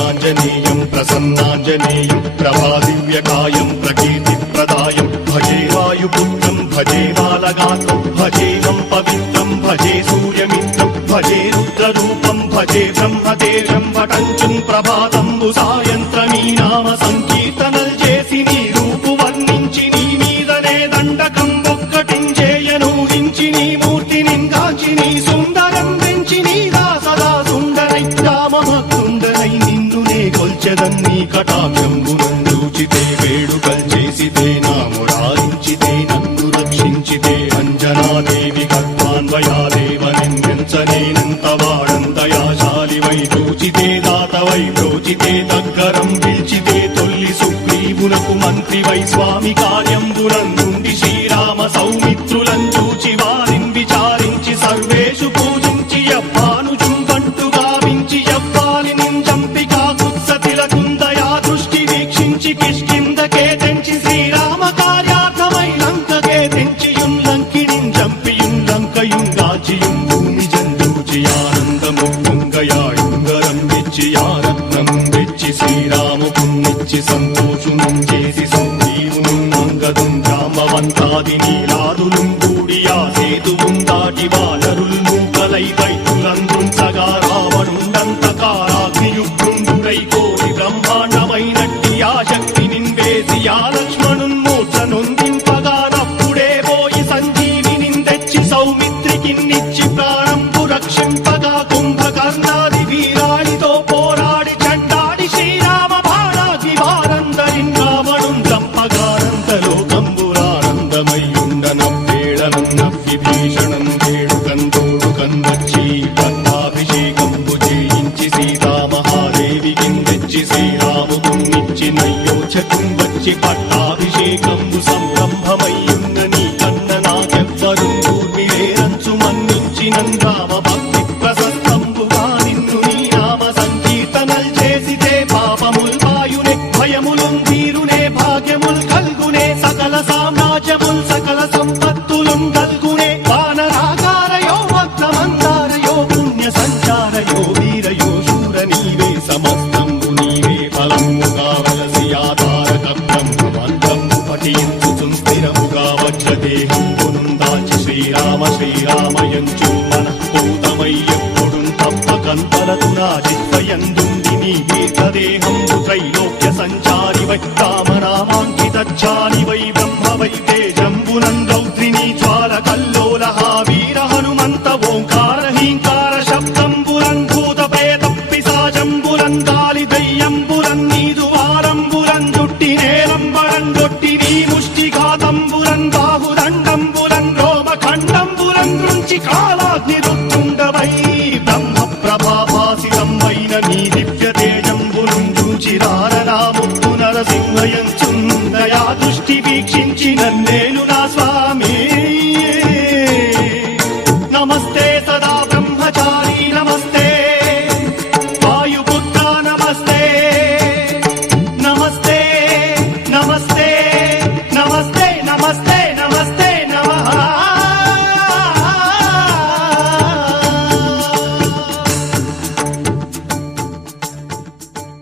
ఆంజనేయం ప్రసన్నాంజనేయం ప్రభాదివ్యకాయం ప్రకీర్తిప్రదాయం భజే వాయుపుత్రం భజే బాలగాత్రం భజేహం పవిత్రం భజే సూర్యమిత్రం భజే రుద్రరూపం భజే బ్రహ్మదేవం కొల్చెదన్ని కటాక్షంబునందూచితే వేడుకల్ చేసితే నా మురారించితే నన్ను రక్షించితే అంజనాదేవి గర్భాన్వయాదేవనెంచనేనంత వాడంతయాశాలి వై చూచితే దాతవై ప్రోచితే దగ్గరం పిలిచితే తొల్లి సుగ్రీవునకు మంత్రి వై స్వామి కార్యంబునందుండి పొంగయాయుంగరం వెచ్చి ఆరత్నం వెచ్చి శ్రీరాముకున్నిచ్చి సంతోషునం చేసి సంజీవును అంగదుం నీల కుంభకర్ణాది వీరాడితో పోరాడి చండాడి శ్రీరామ బాణాది వారందరిన్ రావణుం నవ్వి భీషణం వేడు కందోడు కందచ్చి పద్మాభిషేకంబు చేయించి సీతామహాదేవి కిందెచ్చి శ్రీరాముకున్నిచ్చి నయ్యోచకం వచ్చి పట్టాభిషేకంబు సంరంభమయ్యున్న నీ కన్న నాకెవ్వరు కూర్మిలేరంచు మన్నించి నందామ భక్తి శ్రీరామ మన మనఃపూతమై ఎప్పుడు తప్పకంతలతు నా నీ దీర్ఘదేహం త్రైలోక్య సంచారి వై రామనామాంకితాని వై బ్రహ్మ వై తేజంబునం రౌద్రిణీ జ్వాల కల్లోల వీర హనుమంత ఓంకార నుంచి కాలాగ్ని రుత్తుండవై. బ్రహ్మ ప్రభాభాసితం నీ దివ్య తేజంబురం చూచి రారనాముత్తు నరసింహయంచుందయా దృష్టి వీక్షించి నన్నేను నా